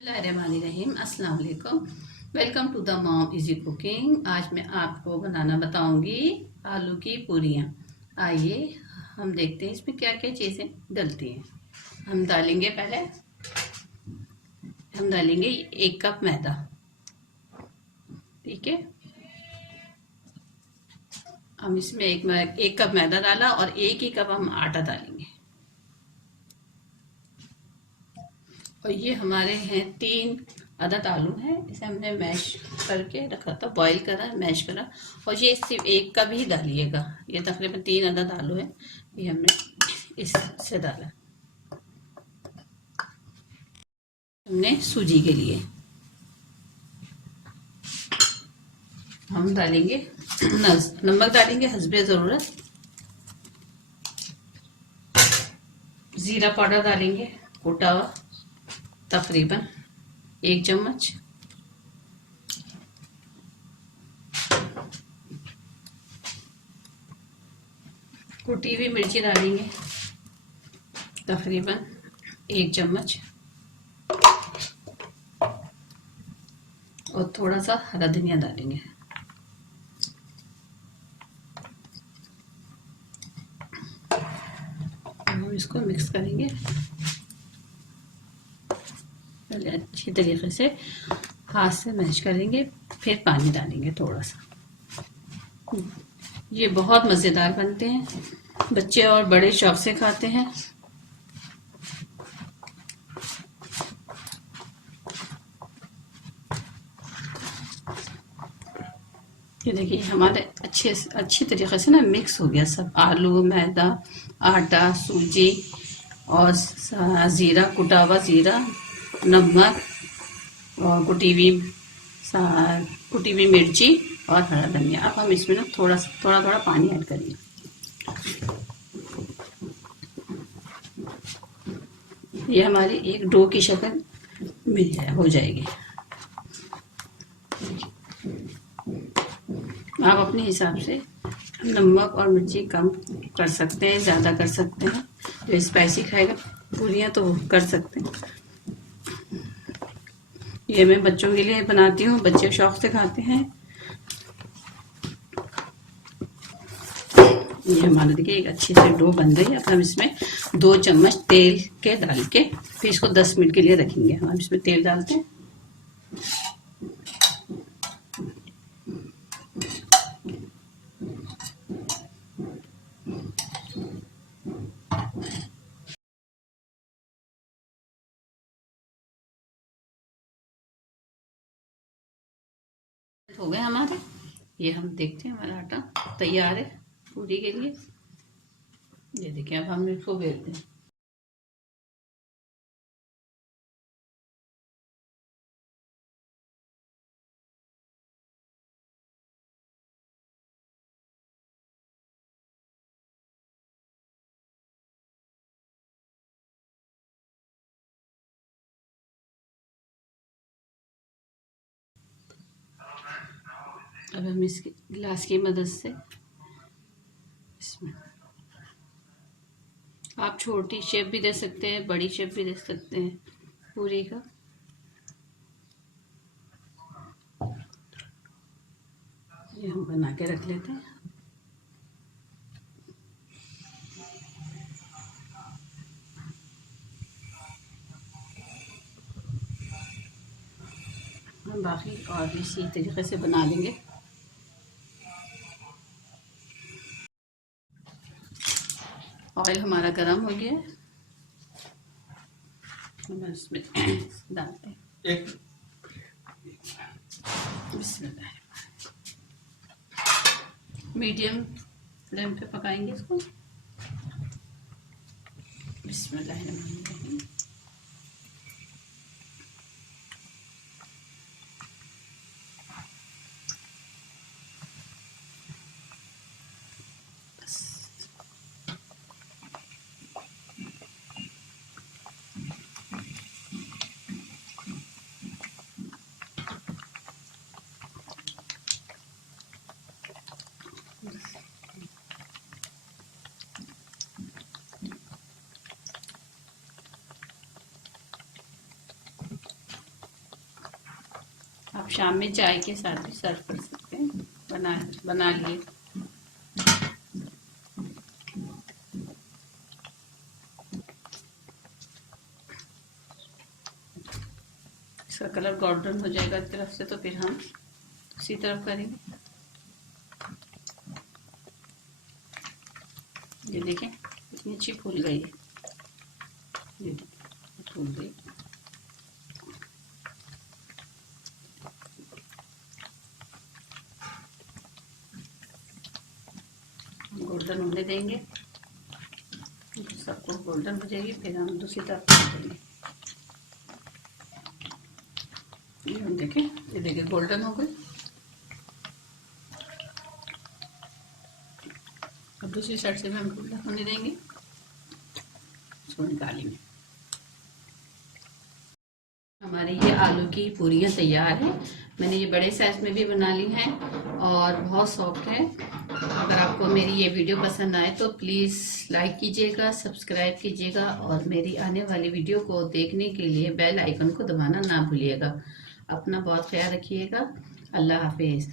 बिस्मिल्लाहिर्रहमानिर्रहीम। अस्सलाम वालेकुम। Welcome to the mom easy cooking. आज मैं आपको बनाना बताऊंगी आलू की पूरियां। आइए हम देखते हैं इसमें क्या क्या चीज़ें डलती हैं। हम डालेंगे 1 कप मैदा। ठीक है, हम इसमें एक कप मैदा डाला और 1 ही कप हम आटा डालेंगे। और ये हमारे हैं 3 अदद आलू हैं, इसे हमने मैश करके रखा था, बॉईल करा, मैश करा। और ये सिर्फ 1 कप ही डालिएगा। ये तकरीबन 3 अदद आलू है, ये हमने इससे डाला। हमने सूजी के लिए हम डालेंगे नमक डालेंगे हस्बे ज़रूरत। ज़ीरा पाउडर डालेंगे कुटा हुआ तकरीबन 1 चम्मच। कुटी हुई मिर्ची डालेंगे तकरीबन 1 चम्मच। और थोड़ा सा हरा धनिया डालेंगे। हम इसको मिक्स करेंगे पहले अच्छी तरीके से, हाथ से मैश करेंगे, फिर पानी डालेंगे थोड़ा सा। ये बहुत मज़ेदार बनते हैं, बच्चे और बड़े शौक से खाते हैं। ये देखिए हमारे अच्छी तरीके से ना मिक्स हो गया सब, आलू, मैदा, आटा, सूजी और ज़ीरा, कुटा हुआ ज़ीरा, नमक और कुटी हुई मिर्ची और हरा धनिया। अब हम इसमें ना थोड़ा पानी ऐड करेंगे। ये हमारी एक डो की शक्ल हो जाएगी। आप अपने हिसाब से नमक और मिर्ची कम कर सकते हैं, ज़्यादा कर सकते हैं। जो स्पाइसी खाएगा पूरियाँ तो कर सकते हैं। ये मैं बच्चों के लिए बनाती हूँ, बच्चे शौक से खाते हैं। ये हमारा देखिए एक अच्छी सी डो बन गई है। अब हम इसमें 2 चम्मच तेल के डाल के फिर इसको 10 मिनट के लिए रखेंगे। हम इसमें तेल डालते हैं। हो गए हमारे, ये हम देखते हैं हमारा आटा तैयार है पूरी के लिए। ये देखिए अब हम इसको बेलते हैं। अब हम इसके गिलास की मदद से इसमें, आप छोटी शेप भी दे सकते हैं, बड़ी शेप भी दे सकते हैं पूरी का। ये हम बना के रख लेते हैं। हम बाकी और भी इसी तरीके से बना लेंगे। ऑयल हमारा गर्म हो गया है, हम इसमें डालते हैं। बिस्मिल्लाह, मीडियम फ्लेम पे पकाएंगे इसको। बिस्मिल्लाहिर्रहमानिर्रहीम। आप शाम में चाय के साथ भी सर्व कर सकते हैं। बना लिए। इसका कलर गोल्डन हो जाएगा एक तरफ से, तो फिर हम उसी तरफ करेंगे। ये देखें कितनी अच्छी फूल गई है, ये फूल गई। गोल्डन होने देंगे, सबको गोल्डन हो जाएगी, फिर हम दूसरी तरफ कर देंगे। ये हम देखें, ये देखिए गोल्डन हो गई। अब दूसरी साइड से भी हम गोल्डन होने देंगे, इसको निकालेंगे। हमारी ये आलू की पूरियां तैयार हैं। मैंने ये बड़े साइज में भी बना ली हैं और बहुत सॉफ्ट है। अगर आपको मेरी ये वीडियो पसंद आए तो प्लीज़ लाइक कीजिएगा, सब्सक्राइब कीजिएगा और मेरी आने वाली वीडियो को देखने के लिए बेल आइकन को दबाना ना भूलिएगा। अपना बहुत ख्याल रखिएगा। अल्लाह हाफिज़।